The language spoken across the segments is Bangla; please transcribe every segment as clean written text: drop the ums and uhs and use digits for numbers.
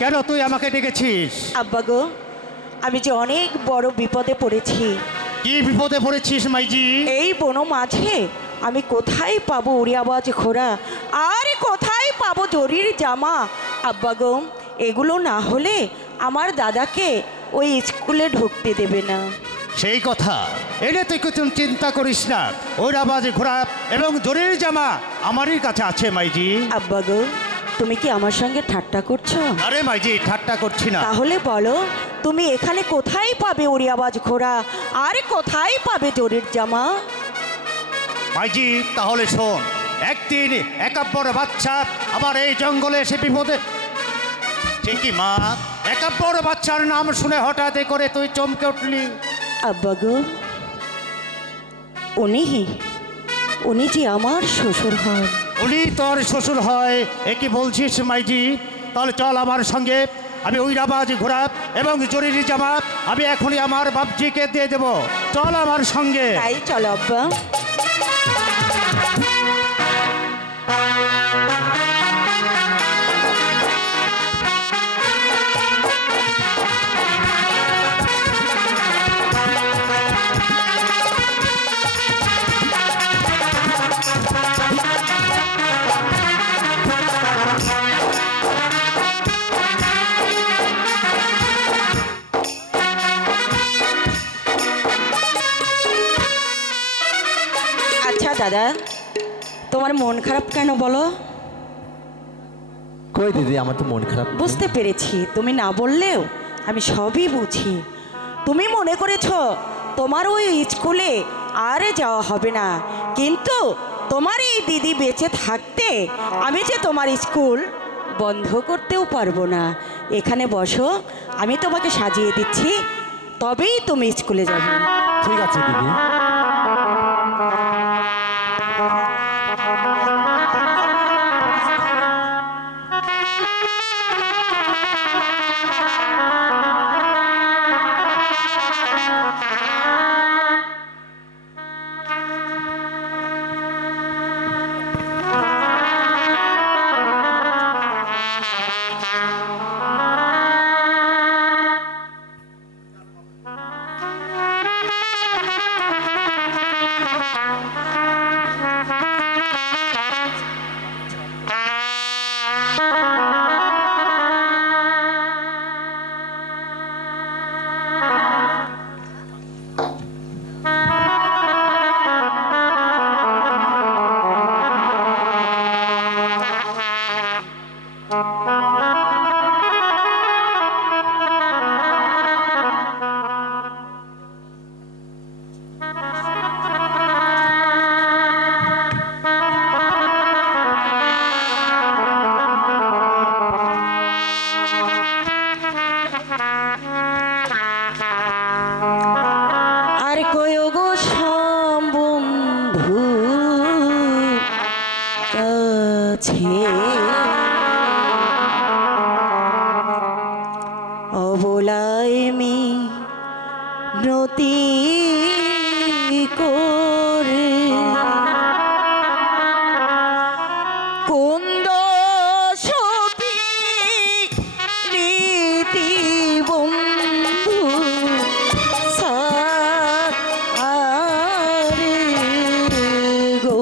কেন তুই আমাকে ডেকেছিস? আব্বা গো, আমি যে অনেক বড় বিপদে পড়েছি। কি বিপদে পড়েছিস মাইজি? এই বন মাঝে আমি কোথায় পাবো উড়িয়াবাজ ঘোড়া, আর কোথায় পাবো জরির জামা? আব্বা গো, এগুলো না হলে আমার দাদাকে ওই স্কুলে ঢুকতে দেবে না। সেই কথা, এটা তুই কিছু চিন্তা করিস না। ওই আওয়াজ ঘোড়া এবং জরির জামা আমারই কাছে আছে মাইজি। আব্বা গো, তুমি কি আমার সঙ্গে ঠাট্টা করছো? আরে মাইজি, ঠাট্টা করছি না। তাহলে বলো, তুমি এখানে কোথায় পাবে উড়িয়াবাজ ঘোড়া, আর কোথায় পাবে জরির জামা? মাইজি তাহলে শোন, একদিন একাব্বর বাচ্চা আবার এই জঙ্গলে এসে বিপদে। ঠিকই মা, একাব্বর বাচ্চার নাম শুনে হঠাৎ করে তুই চমকে উঠলি। আব্বা গো, উনি যে আমার শ্বশুর হন। উনি তোর শ্বশুর হয়, এ কি বলছিস মাইজি? তাহলে চল আমার সঙ্গে, আমি ওই রাবাজ ঘোড়া এবং জরির জামা আমি এখনই আমার বাপজিকে দিয়ে দেব। চল আমার সঙ্গে। তাই চলো আব্বা। আচ্ছা দাদা, তোমার মন খারাপ কেন বলো? কই দিদি, আমার তো মন খারাপ। বুঝতে পেরেছি, তুমি না বললেও আমি সবই বুঝি। তুমি মনে করেছো তোমার ওই স্কুলে আর যাওয়া হবে না, কিন্তু তোমার এই দিদি বেঁচে থাকতে আমি যে তোমার স্কুল বন্ধ করতেও পারবো না। এখানে বসো, আমি তোমাকে সাজিয়ে দিচ্ছি, তবেই তুমি স্কুলে যাবে। ঠিক আছে দিদি। আর কয়ো গো সম্বন্ধু কাছে অবলায় মিনতি করে কুন্দ সখী রীতি বন্ধু সারে গো।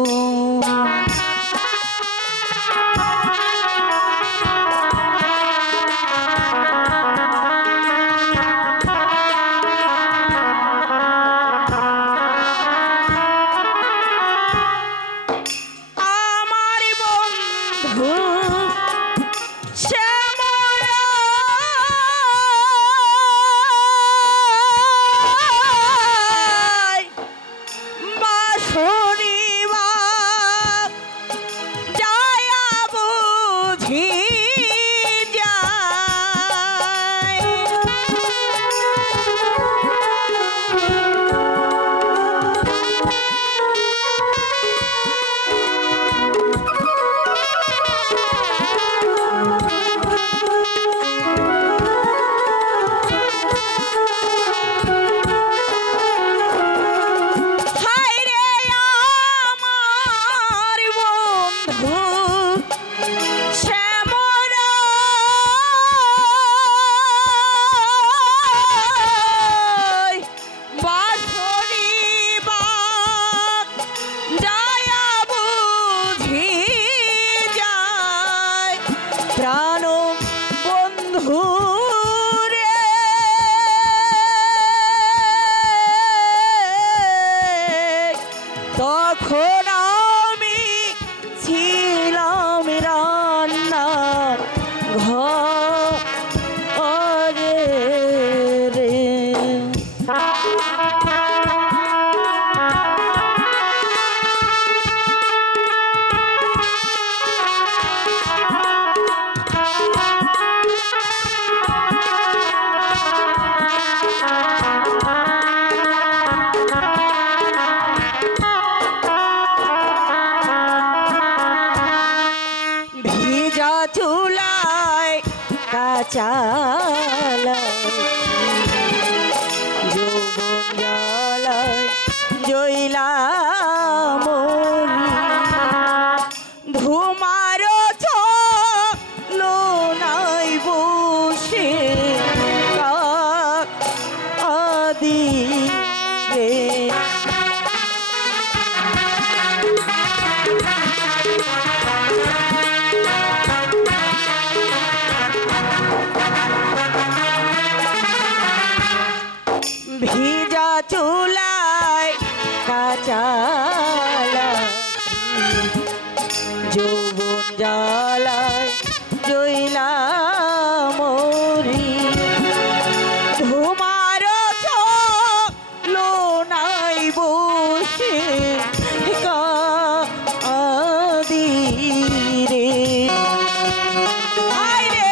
ভিজা চুলায় কাচালা যৌবন জ্বালায় জইলা মরি ধুমার চলো নাই বসে আদি রে ভিজা চুলায় কাচালা যৌবন জ্বালায় জইলা মরি ধুমার চলো নাই বসে আদি রে হায় রে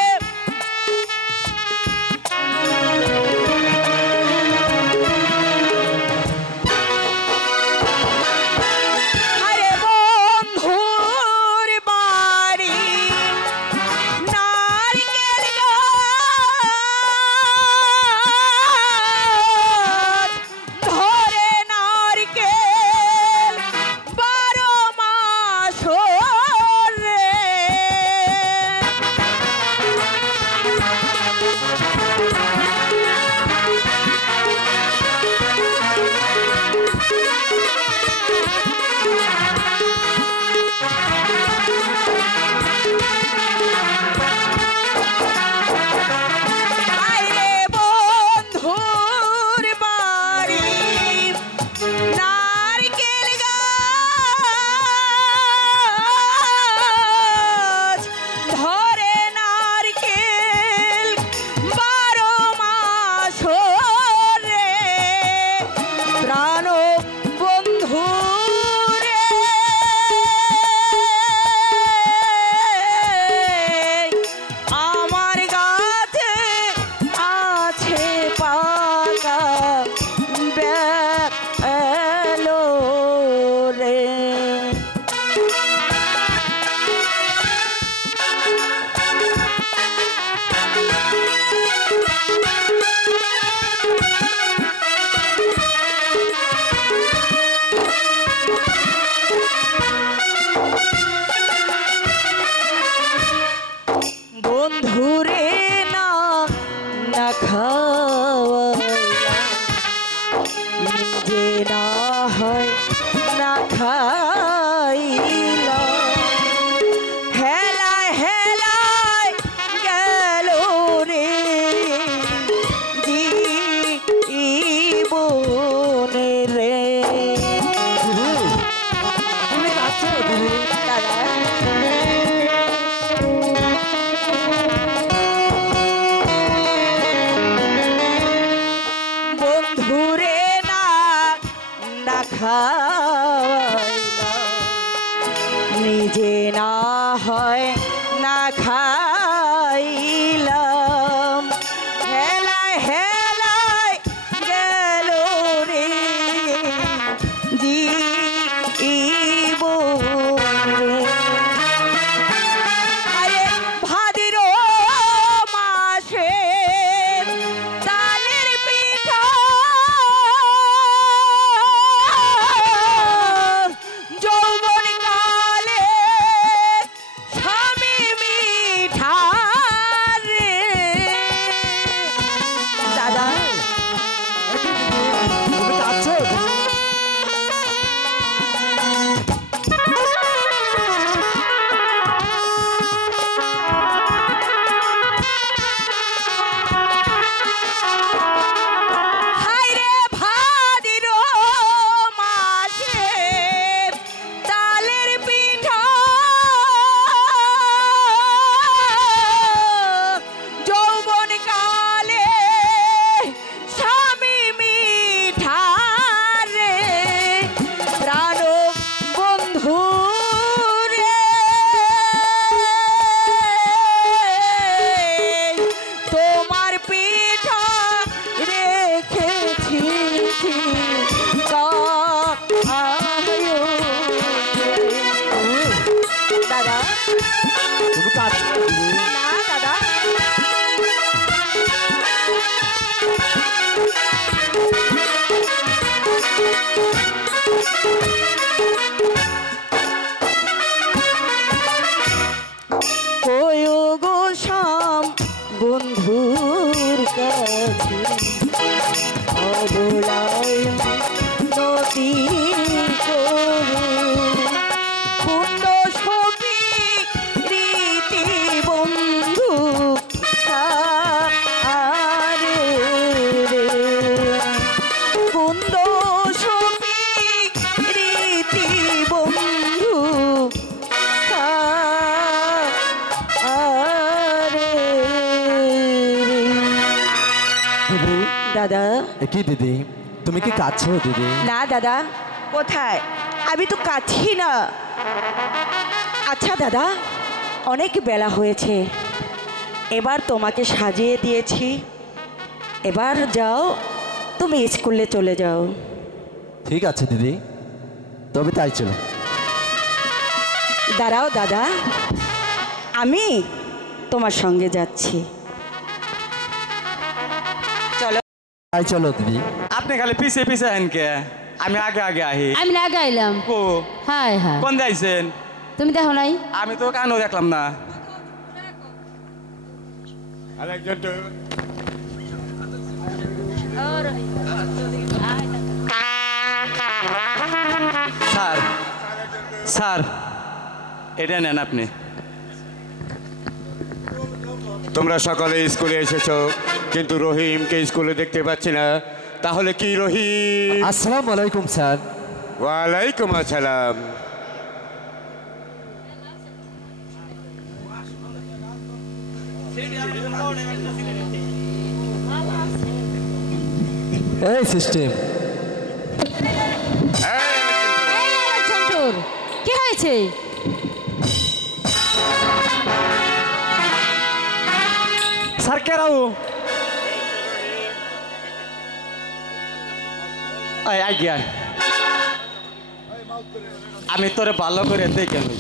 আরে বন্ধুর বাড়ি নারকেল গাছ ধরে নারকেল 12 মাস রে আইরে বন্ধুর বাড়ি নারকেল গাছ ধরে নারকেল 12 মাস রে প্রাণ বন্ধু রে আমার গাছে আছে পাকা বেলো রে বন্ধুরে না না খাওয়াইলা নিজে না হয় না খাইলা হেলায় হেলায় গেল রে জীবনে রে তুমি যাচ্ছো দিদি? দাদা বন্ধুরে না না খাওয়াইলা নিজে না হয় না খাইলাম হেলায় হেলায় গেল রে জীবনে আরে ভাদ্র মাসে তালের পিঠা যৌবন কালে স্বামী মিঠা রে দাদা তুমি যাচ্ছো দিদি? হায়রে ভাদ্র মাসে তালের পিঠা যৌবন কালে স্বামী মিঠা দাদা। এ কি দিদি, তুমি কি কাঁদছো দিদি? না দাদা, কোথায়, আমি তো কাছি না। আচ্ছা দাদা, অনেক বেলা হয়েছে, এবার তোমাকে সাজিয়ে দিয়েছি, এবার যাও, তুমি স্কুলে চলে যাও। ঠিক আছে দিদি, তবে তাই চলো। দাঁড়াও দাদা, আমি তোমার সঙ্গে যাচ্ছি, চলো। তাই চলো দিদি। আপনি খালি পিছে পিছে আইন কে? আমি আগে আগে আহি। আমি না গাইলাম। ও হায় হায়, কোন যাইছেন? তুমি দেখো নাই? আমি তো কানও দেখলাম না। স্যার স্যার, এটা নেন আপনি। তোমরা সকালে স্কুলে এসেছো, কিন্তু রহিমকে স্কুলে দেখতে পাচ্ছি না। তাহলে কি রহিম? আসসালামু আলাইকুম স্যার। ওয়ালাইকুম আসসালাম। এই সিস্টেম, চন্টুর কি হয়েছে? স্যার কেরাও আই গিয়া, আমি তোরে ভালো করে দেখে নই।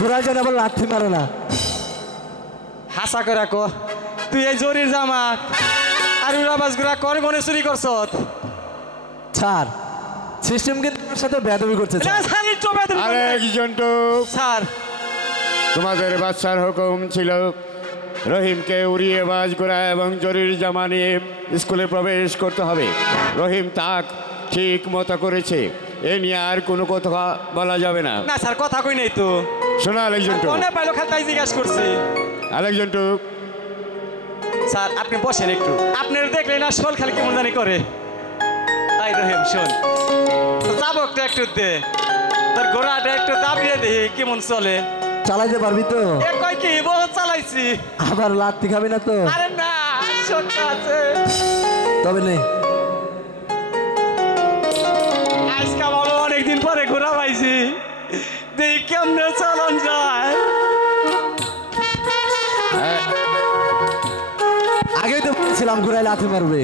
ঘোরা যেন আবার লাথি মারো না। হাসা করে কো, তুই এই জরির জামা আর উড়াবাস গুলা কোন কোনে চুরি করছ? স্যার, সিস্টেম কিন্তু তোমার সাথে বেয়াদবি করছে স্যার। আরেকজন তো স্যার, তোমাদের বাচ্চার হুকুম ছিল রহিমকে উড়িয়ে বাজ করা এবং জরির জামা নিয়ে স্কুলে প্রবেশ করতে হবে। রহিম তা ঠিক মতো করেছে, এ নিয়ে আর কোনো কথা বলা যাবে না। না স্যার, কথা কই নাই তো। শোনা আরেকজন তো, কোনে পাইলো খাতায় জিজ্ঞাসা করছি। আরেকজন তো স্যার আপনি বসেন একটু, আপনার দেখলে না শোল খালি কেমন জানি করে। তাই রহিম শোন, চাবকটা একটু দে, তোর ঘোড়াটা একটু দাবিয়ে দে কেমন চলে। চালাইতে পারবি তো? এ কয় কি বহু চালাইছি। আবার লাথি খাবি না তো? আরে না, সত্য আছে। তবে নে। আজকে বাবা অনেকদিন পরে ঘোরা পাইছি, দেখি কেমনে চালান যায়। আগেই তো বলছিলাম ঘোরায় লাথি মারবে।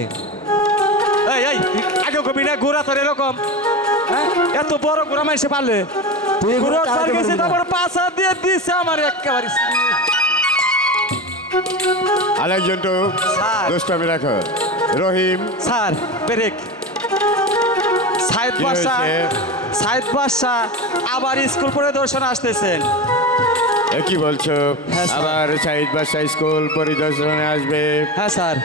এই এই আগে কবি না ঘোরা তোর এরকম, হ্যাঁ? এত বড় ঘোরা মাইসে পারলে তুই এই ঘোড়া ঘোরা চালাতে গেছে, পারবি না। তারপর পাছা দিয়ে দিছে আমার একেবারে। আরেকজন তো স্যার। দুষ্টামি রাখো। রহিম স্যার ব্রেক। সাইদ কি বাদশা, হয়েছে? সাইদ বাদশা আবার স্কুল পরিদর্শনে আসতেছেন। এ কি বলছো? হ্যাঁ, স্যার। আবার সাইদ বাদশা স্কুল পরিদর্শনে আসবে? হ্যাঁ স্যার।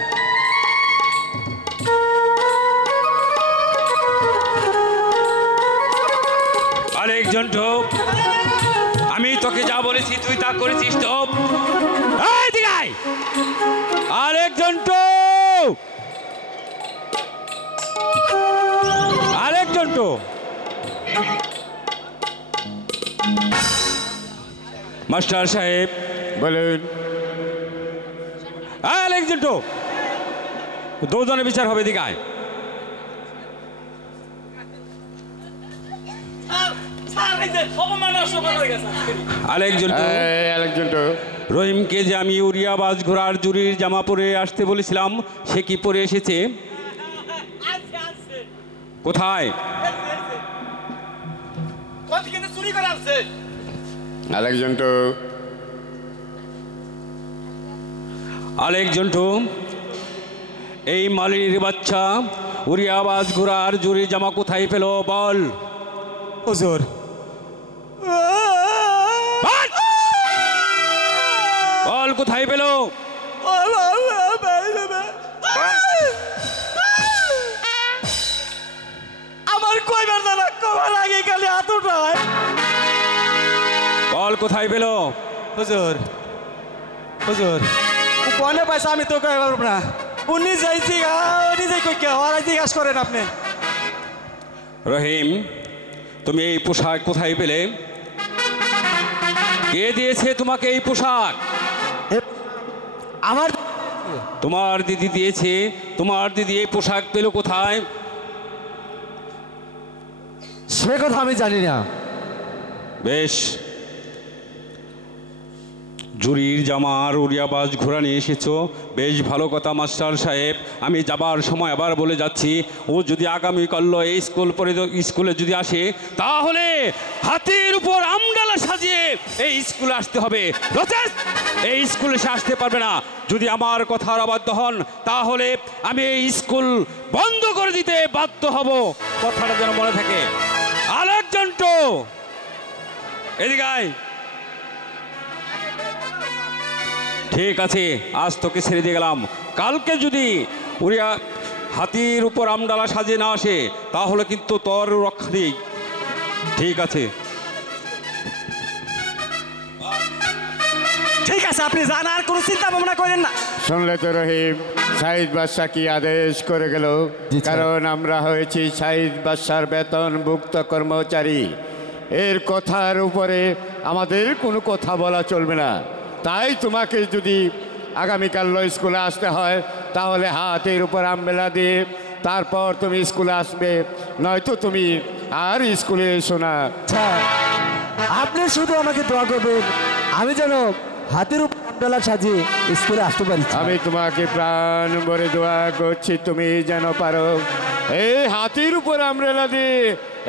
আরেকজন ঢোক, আমি তোকে যা বলেছি তুই তা করেছিস তো? এই দিকে আয়। আরেকজন ঢোক, আরেকজন ঢোক। মাস্টার সাহেব বলুন। আরেকজন ঢোক, দুজনের বিচার হবে, দিকে আয়। আরেকজন ঢোক। আরেকজন তো রহিমকে যে আমি উড়িয়াবাজ ঘোড়ার জুরির জামা পরে আসতে বলেছিলাম, সে কি পরে এসেছে? কোথায়? আরেকজন তো আরেকজন তো এই মালিনীর বাচ্চা উড়িয়াবাজ ঘোড়ার জুরির জামা কোথায় পেল বল। হুজুর, বল! বল কোথায় পেল? আমার কয়বার জানা কবার আগে খালি হাত উঠায়। বল কোথায় পেল? হুজুর, হুজুর কোনে পয়সা আমি তো কই পারব না। উনি যাইছি উনি যাই কই কে ওরা জিজ্ঞাসা করেন আপনি। রহিম, তুমি এই পোশাক কোথায় পেলে? কে দিয়েছে তোমাকে এই পোশাক? আমার তোমার দিদি দিয়েছে। তোমার দিদি এই পোশাক পেল কোথায়? সে কথা আমি জানি না। বেশ, জুরির জামার উড়িয়াবাজ ঘোড়া নিয়ে এসেছো, বেশ ভালো কথা মাস্টার সাহেব। আমি যাবার সময় আবার বলে যাচ্ছি, ও যদি আগামীকাল এই স্কুলে যদি আসে, তাহলে হাতির উপর আমডালা সাজিয়ে এই স্কুলে আসতে হবে। নচেৎ এই স্কুলে সে আসতে পারবে না। যদি আমার কথার অবাধ্য হন, তাহলে আমি এই স্কুল বন্ধ করে দিতে বাধ্য হব। কথাটা যেন মনে থাকে। আলেকজান্ডার, এদিকে আয়। ঠিক আছে, আজ তোকে ছেড়ে দিয়ে গেলাম। কালকে যদি উড়িয়া হাতির উপর আমডালা সাজিয়ে না আসে, তাহলে কিন্তু তোর রক্ষা নেই। ঠিক আছে, ঠিক আছে, আপনি যান, আর কোনো চিন্তা ভাবনা করেন না। শুনলে তো রহিম, সাইদ বাদশাহ কি আদেশ করে গেল? জি স্যার। কারণ আমরা হয়েছি সাইদ বাদশার বেতনভুক্ত কর্মচারী। এর কথার উপরে আমাদের কোনো কথা বলা চলবে না। তাই তোমাকে যদি আগামীকাল স্কুলে আসতে হয়, তাহলে হাতের উপর আমবেলা দিয়ে তারপর তুমি স্কুলে আসবে, নয়তো তুমি আর স্কুলে এসো না। স্যার, আপনি শুধু আমাকে দোয়া করবেন, আমি যেন হাতের উপর আমডালা সাজিয়ে স্কুলে আসতে পারি। আমি তোমাকে প্রাণ ভরে দোয়া করছি, তুমি যেন পারো এই হাতির উপর আমরেলা দিয়ে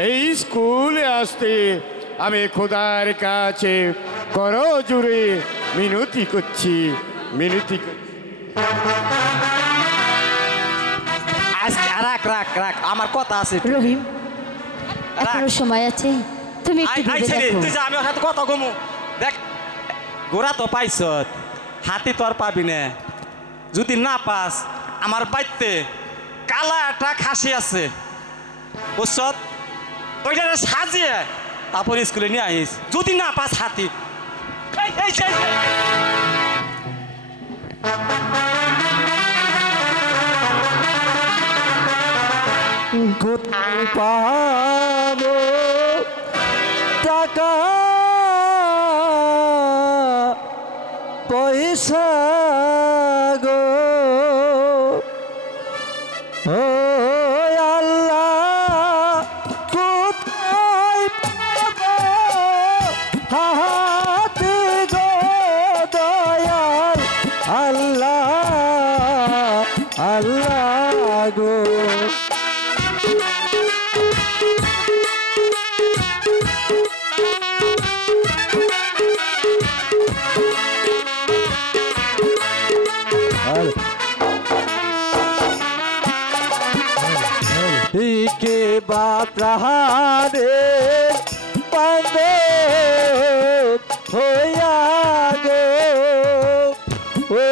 এই স্কুলে আসতে। আমি খোদার কাছে করো জুড়ে মিনতি করছি, মিনতি করছি। আজকে রাখ রাখ রাখ, আমার কথা আছে। রহিম, রাখ। এখনো সময় আছে, তুমি একটু আই ভেবে ছেলে, দেখো। তুই যা, আমি ওর সাথে কথা কমু। দেখ, গোড়া তো পাইছ, হাতি তো আর পাবি না। যদি না পাস, আমার বাড়িতে কালা একটা খাসি আছে, বুঝছত? ওইটা সাজিয়ে তারপর স্কুলে নিয়ে আইস। যদি না পাস হাতি, এই যে, কোথায় পাবো টাকা পয়সা গো, ও আল্লাহ কোথায় পাবো হাতে গো দয়াল আল্লাহ, আল্লাহ গো। কে বা প্রাণে পান্দে হইয়া গো, ও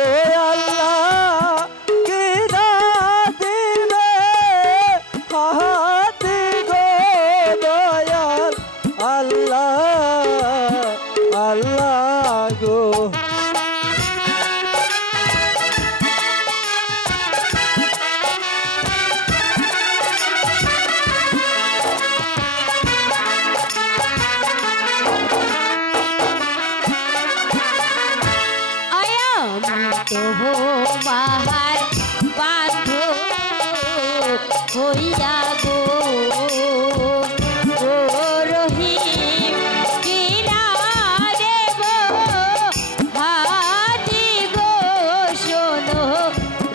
আল্লাহ কি না দিবে হাতে গো দয়াল আল্লাহ, আল্লাহ গো। তোমার বান্ধব হইয়া গো, ও রহিম কিনা দেব হাতি গো, শোনো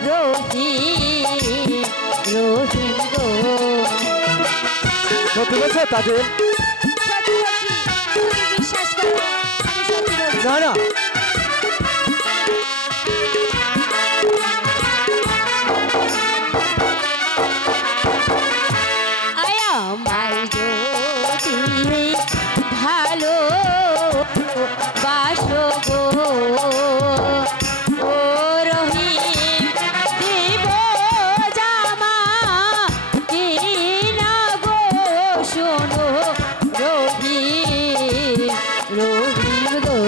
রহিম, রহিম গো। সত্যি বলছো তাদের? সত্যি বলছি, তুমি বিশ্বাস করো, আমি সত্যি বলছি। না না, আমায় যদি ভালো বাসো গো, ও রহিম দিব জামা কিনা গো, শোনো রহিম, রহিম গো।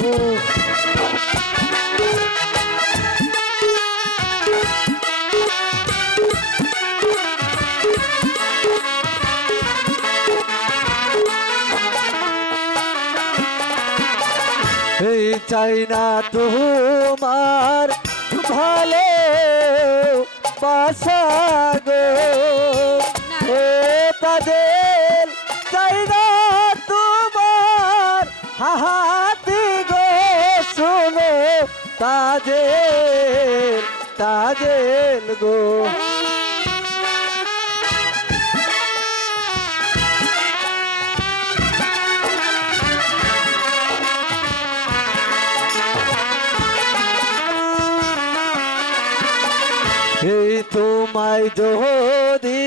এই চাই না তোমার ভালো বাসা গো ও তাদের চাই না তোমার হাহাতি গো শুনো তাজেল তাজেল গো এই তোমায় যদি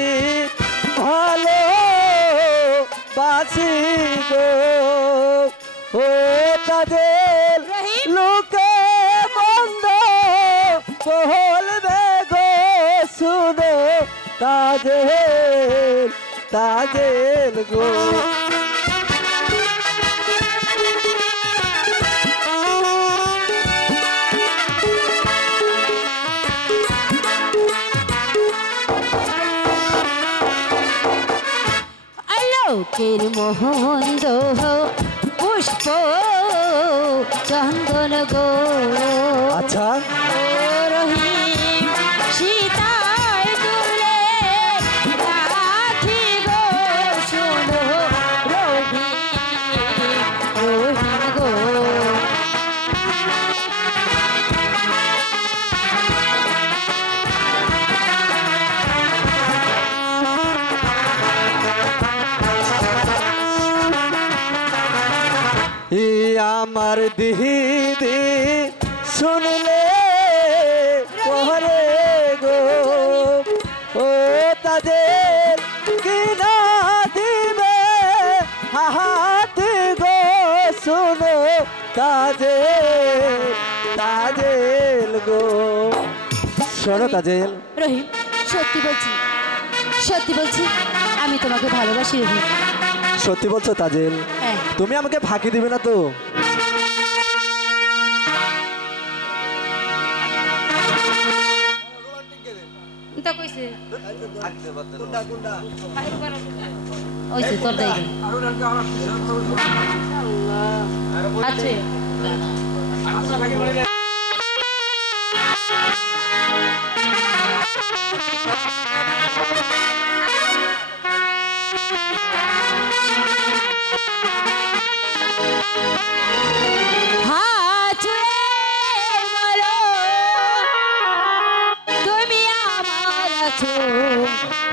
ভালো বাসি গো ও তাদের লোকে বন্ধ বলবে গো শুনো তাদের তাদের গো আলোকের মোহন্দ পুষ্প চন্দন গো আচ্ছা রহিম সীতার দূরে রাখি গো শোনো রহিম রহিম গো আমার দিদি শুনলে পরে গো ও তাদের কিনা দিবে হাহাতি গো শুনো তাজেল তাজেল গো শোনো তাজেল রহিম সত্যি বলছি আমি তোমাকে ভালোবাসি রহিম সত্যি বলছো তাজেল হ্যাঁ তুমি আমাকে ফাঁকি দিবে না তো তা কইছে ওইছে তোর দেই আচ্ছা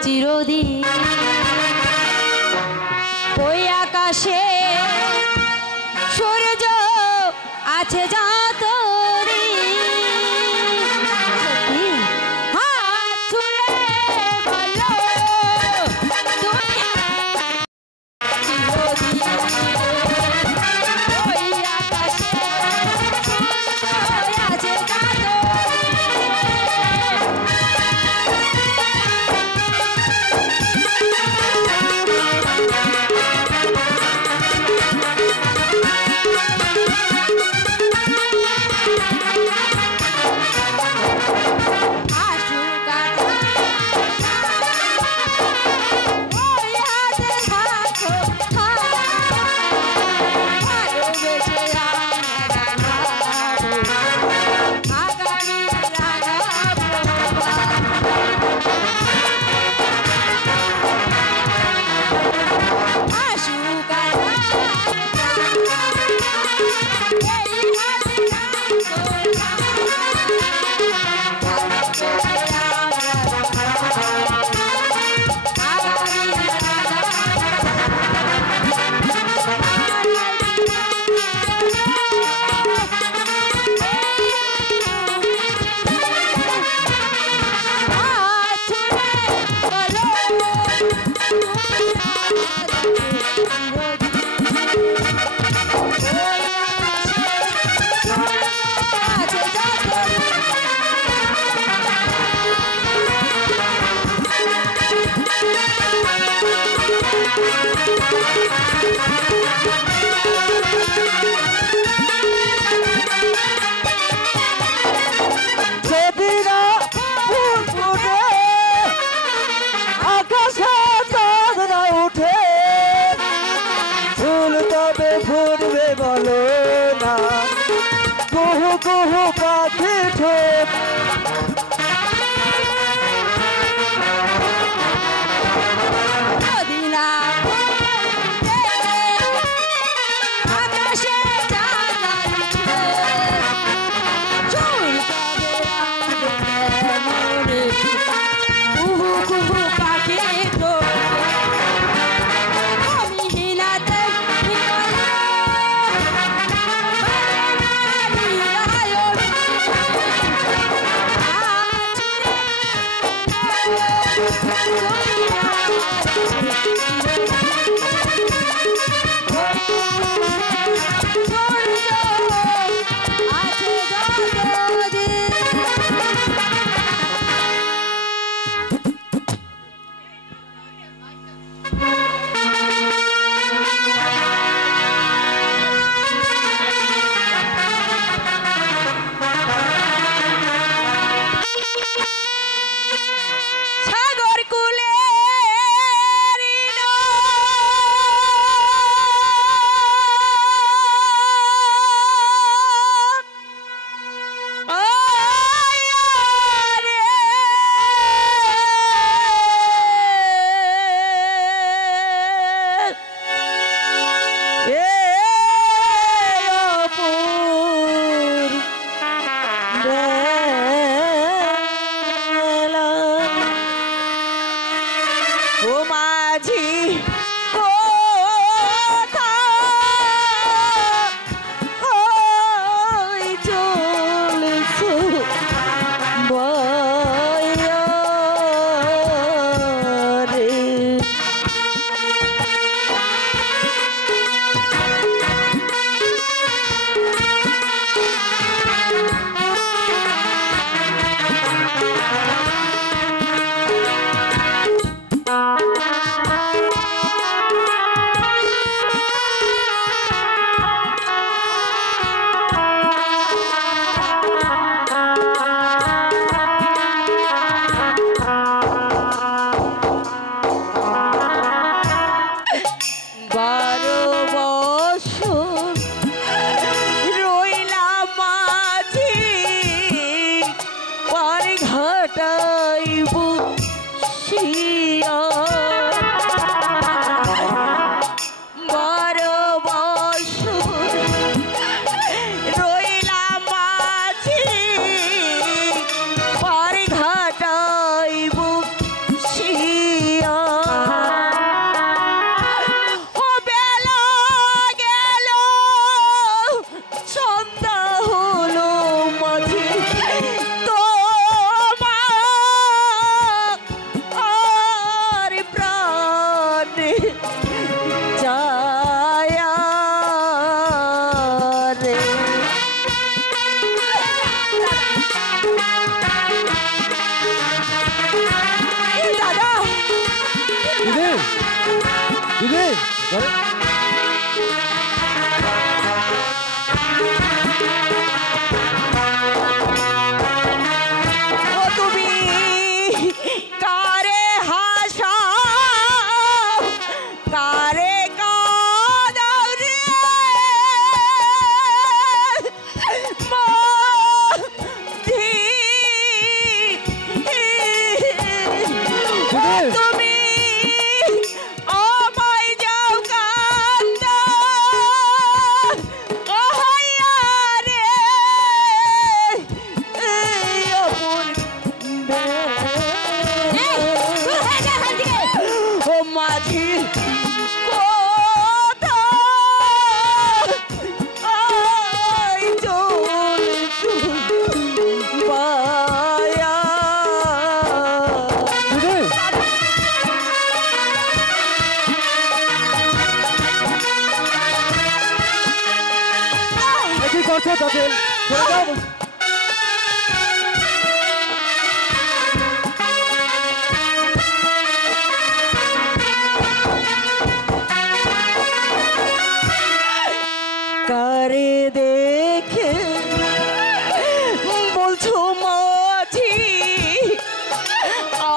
চিরদিন ওই আকাশে সূর্য আছে যত ও মাঝি কোথায় চলেছো বয়ারে? বারো বছর রইলাম মাঝি পার ঘাটাই বুঝিয়া। বারো বছর রইলাম মাঝি পার ঘাটাই বুঝিয়া। দিদি ধরে ও তুমি কারে হাসা কারে কাঁদাও রে মাঝি। ও তুমি আমায় যাও কান্দা কহাইয়া রে এই অপুর ও মাঝি কোথায় চলেছো বায়া? দিদি কি করছো তাদের ছেড়ে দাও বলছি। কারে দেখে বলছো মাঝি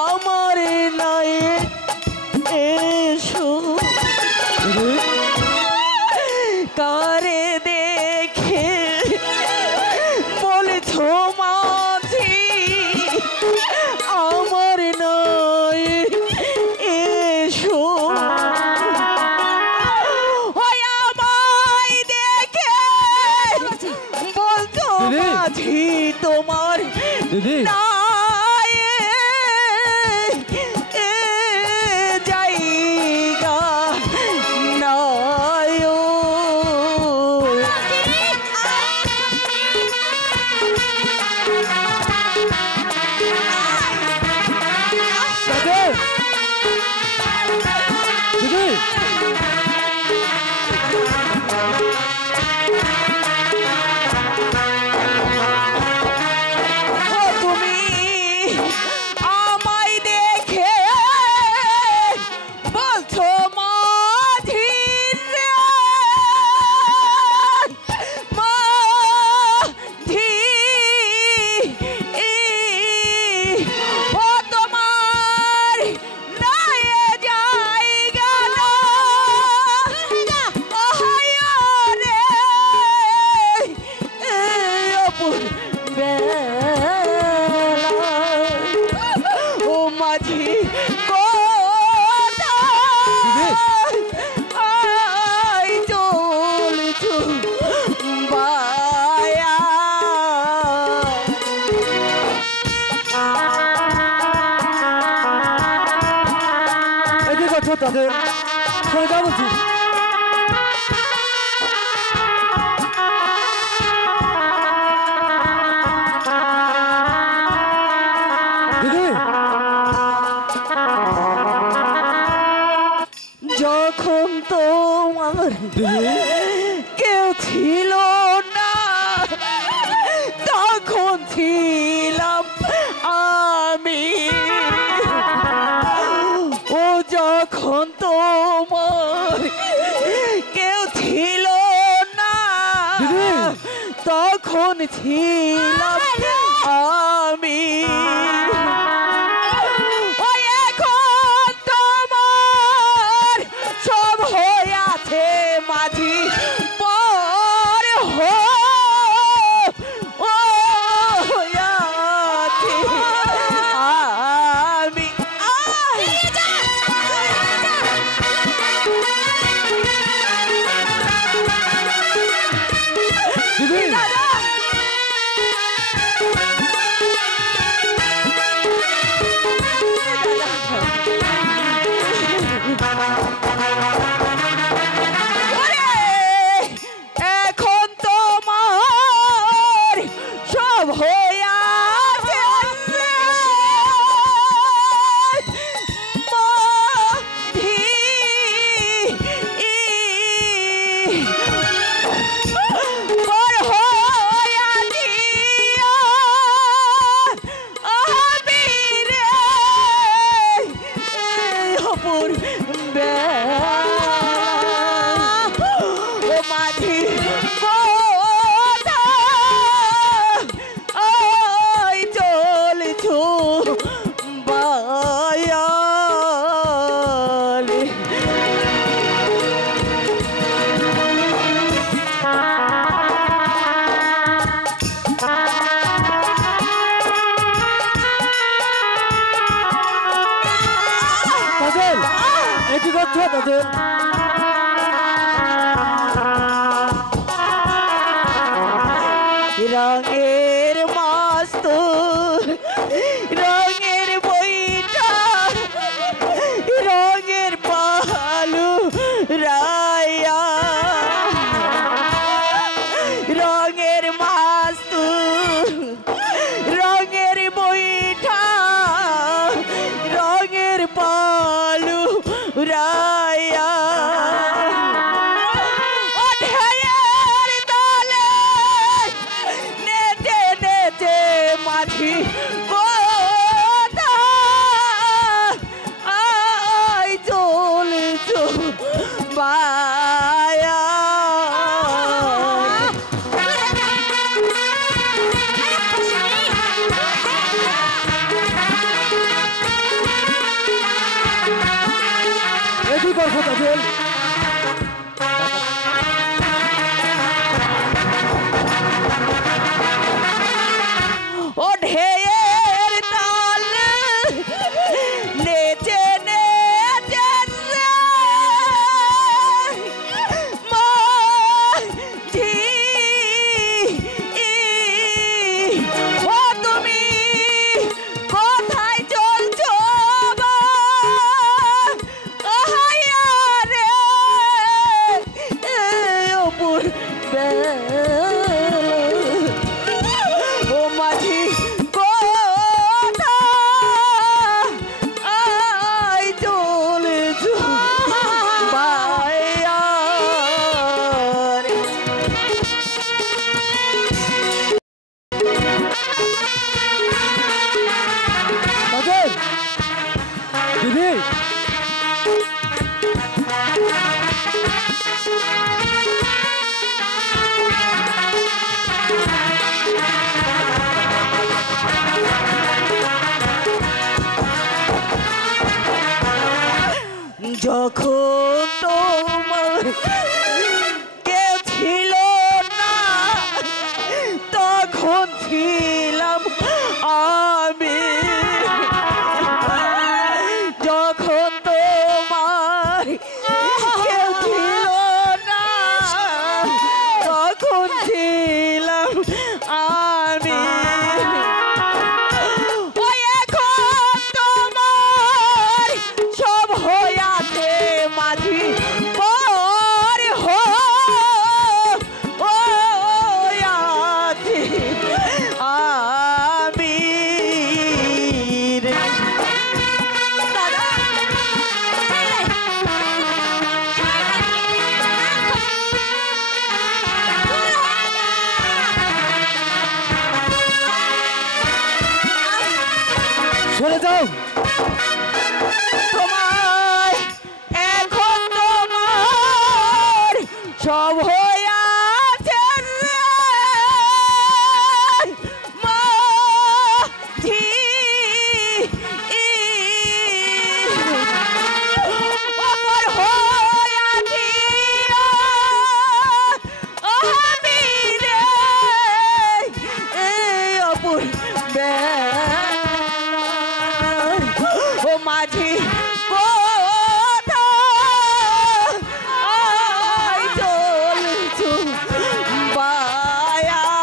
আমার নাই এসো? কারে দেখে বলছো মাঝি আমার নাই এসো? ওই আমায় দেখে বলছো দিদি। মাঝি তোমার দিদি নাই জায়গা নাই। তাদের দিদি ও তুমি আমায় দেখে বলছো মাঝি রে মাঝি। ও তোমার নাই জায়গা না ওহাইয়া রে এই অপুর ও মাঝি কোথায় চলেছো বায়া? তাদের সরে যা বলছি। দিদি যখন তোমার কেউ ছিল না তখন ছিলাম আমি, ও যখন তোমার কেউ ছিল না তখন ছিলাম আমি। ওই এখন তোমার সব হইয়াছে মাঝি পর ও হইয়াছে আমি। দিদি এখন তোমার সব হইয়াছে মাঝি পর হইয়াছি আমি রে অপুর ও মাঝি কোথায় চলছো বায়ালে? তাদের একটু করছো তাদের রঙের মাস্তুর রঙের বইটা রঙের পালু রায়া রঙের মাস্তুর রঙের বইটা রঙের পালু রায়া মাঝি কোথায় চলছো বায়া? একটু করছো তাদের ও ঢের তাল নেচে নেচে মাঝি ও তুমি কোথায় চলছো রে অপুর ও মাঝি কোথায় চলেছো বায়ারে? তাদের দিদি যখন তোমার কেউ ছিল না তখন ছিলাম আমি, যখন তোমার কেউ ছিল না তখন ছিলাম আমি। ওই এখন তোমার সব হইয়াছে যাও। তোমায় এখন তোমার সব হয়ে আছে রে মাঝি। অপর হয়ে আছি আমি রে অপর ও মাঝি কোথায় চলছো বায়ার?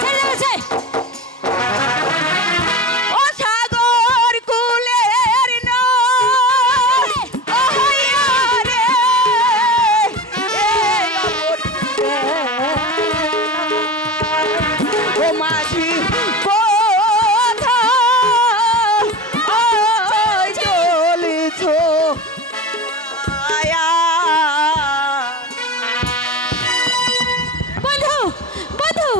ছেড়ে গেছে। ও সাগর কুলের নয় ও হইয়া রে এই অমর ও মাঝি কোথায় চলেছো আয়া? বন্ধু বন্ধু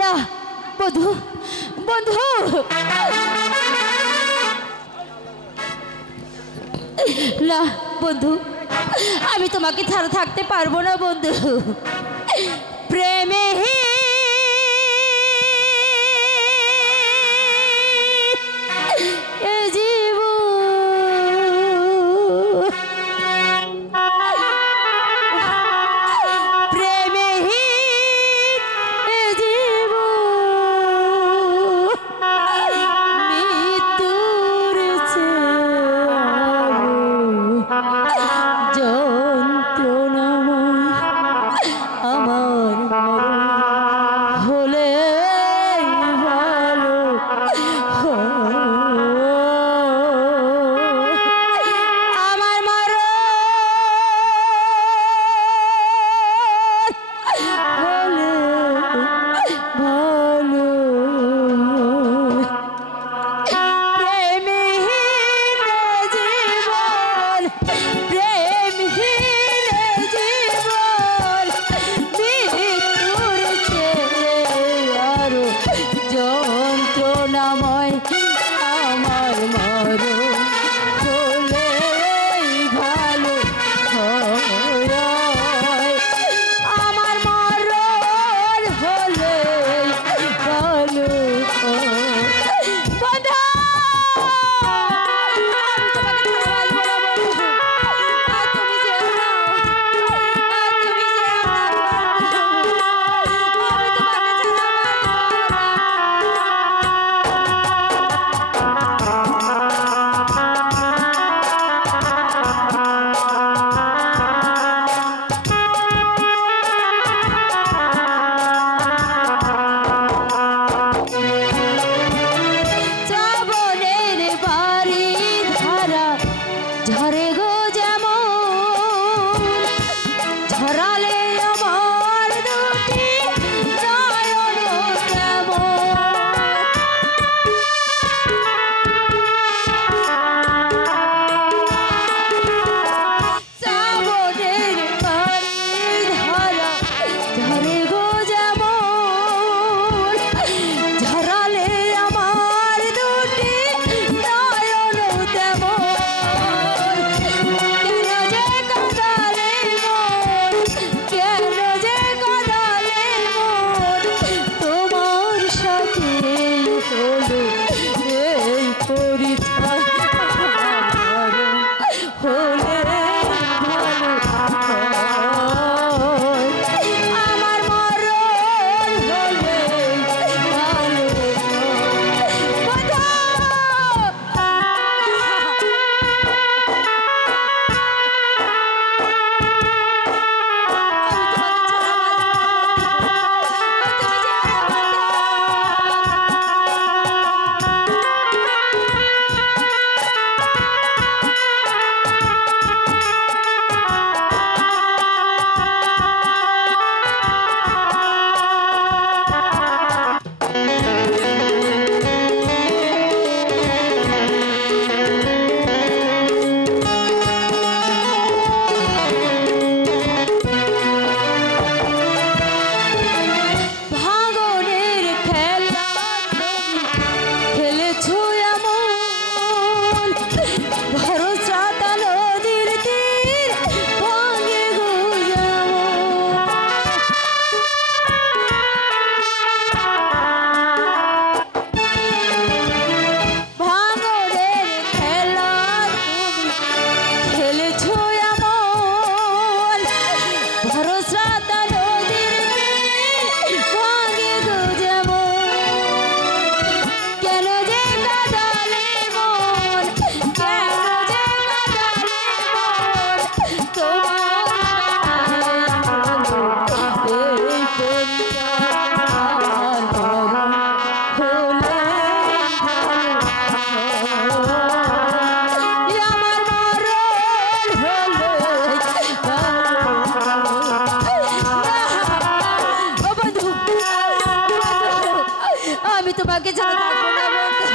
না বন্ধু বন্ধু না বন্ধু, আমি তোমাকে ছাড়া থাকতে পারবো না বন্ধু। প্রেমে তোমাকে ছাড়া থাকবো না বন্ধু।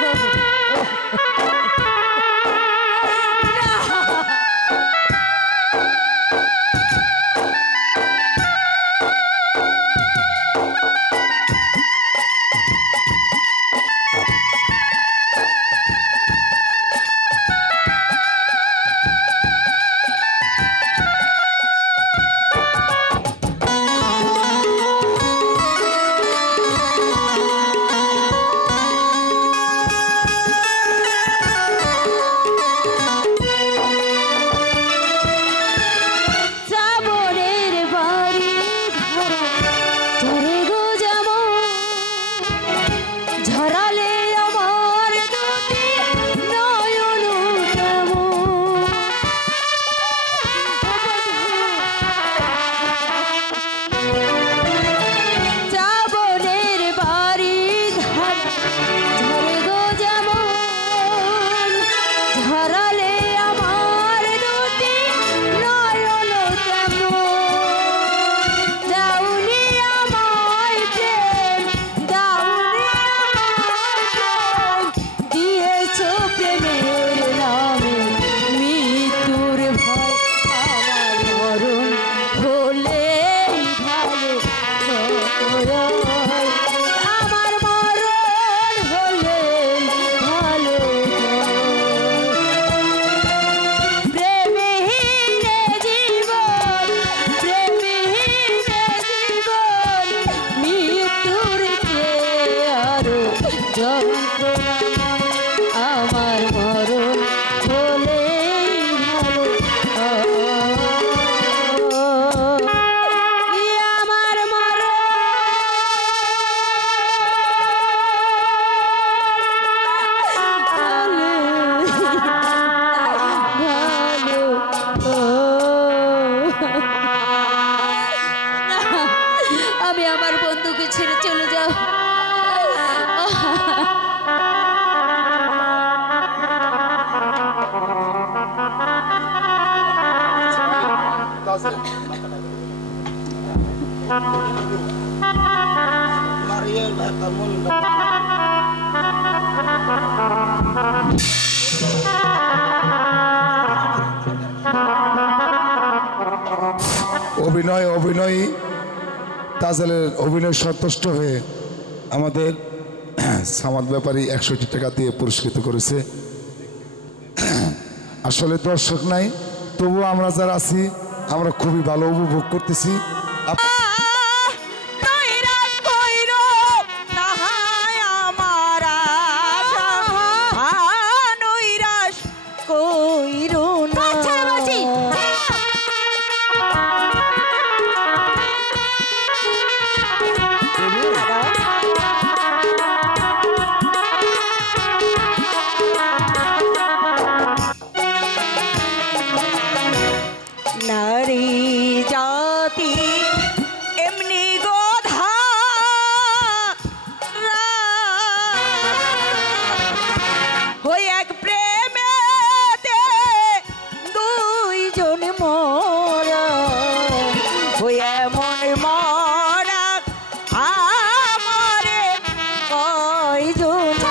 আমি আমার বন্ধুকে ছেড়ে চলে যাও। অভিনয়ী তাজেলের অভিনয় সন্তুষ্ট হয়ে আমাদের সামাদ ব্যাপারী 100 টাকা দিয়ে পুরস্কৃত করেছে। আসলে দর্শক নাই, তবু আমরা যারা আছি আমরা খুবই ভালো উপভোগ করতেছি। নারী জাতি এমনি গোধা হই এক প্রেমেতে দুইজন মরা হই এমন মরা আমারে কয়জন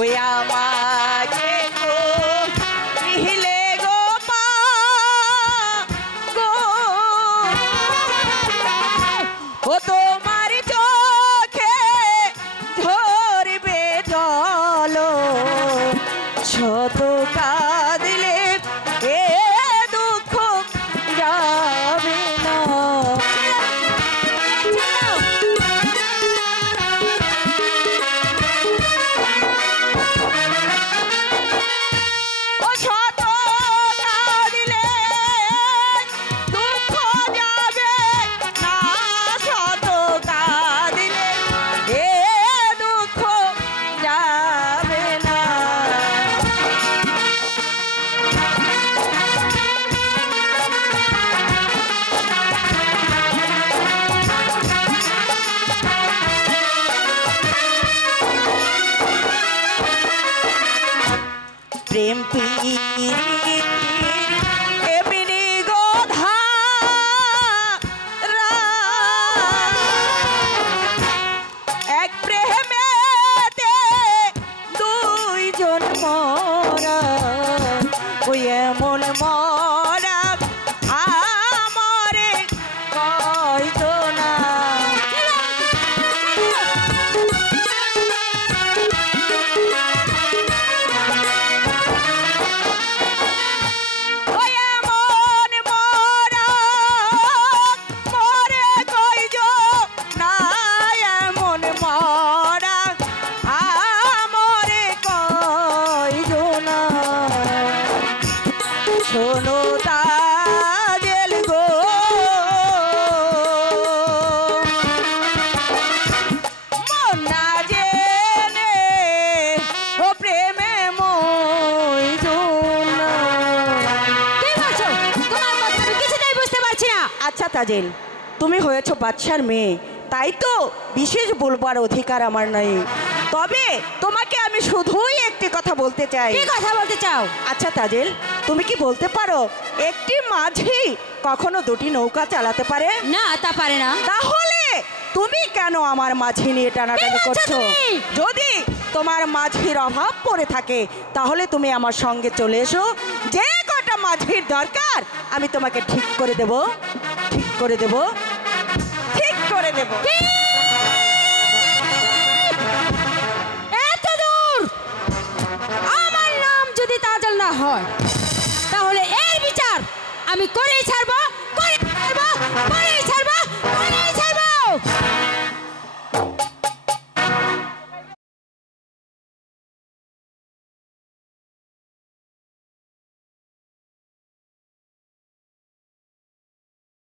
ওই আমাকে গো নিহিলে গো পা গো ও তোমার চোখে ঝরবে জল শত কাঁদলে এ দুঃখ যাবে না। ও শত কাঁদলে আচ্ছা তাজেল, তুমি হয়েছো বাদশার মেয়ে, তাই তো বিশেষ বলবার অধিকার আমার নেই। তবে তোমাকে আমি শুধুই একটি কথা বলতে চাই। কি কথা বলতে চাও? আচ্ছা তাজেল, তুমি কি বলতে পারো একটি মাঝি কখনো দুটি নৌকা চালাতে পারে? না, তা পারে না। তাহলে তুমি কেন আমার মাঝি নিয়ে টানাটানি কি বলছো করছো? তুমি? যদি তোমার মাঝির অভাব পড়ে থাকে তাহলে তুমি আমার সঙ্গে চলে এসো, যে কটা মাঝির দরকার আমি তোমাকে ঠিক করে দেব, ঠিক করে দেব, ঠিক করে দেব। এত দূর! আমার নাম যদি তাজল না হয় তাহলে এর বিচার আমি করেই ছাড়বো।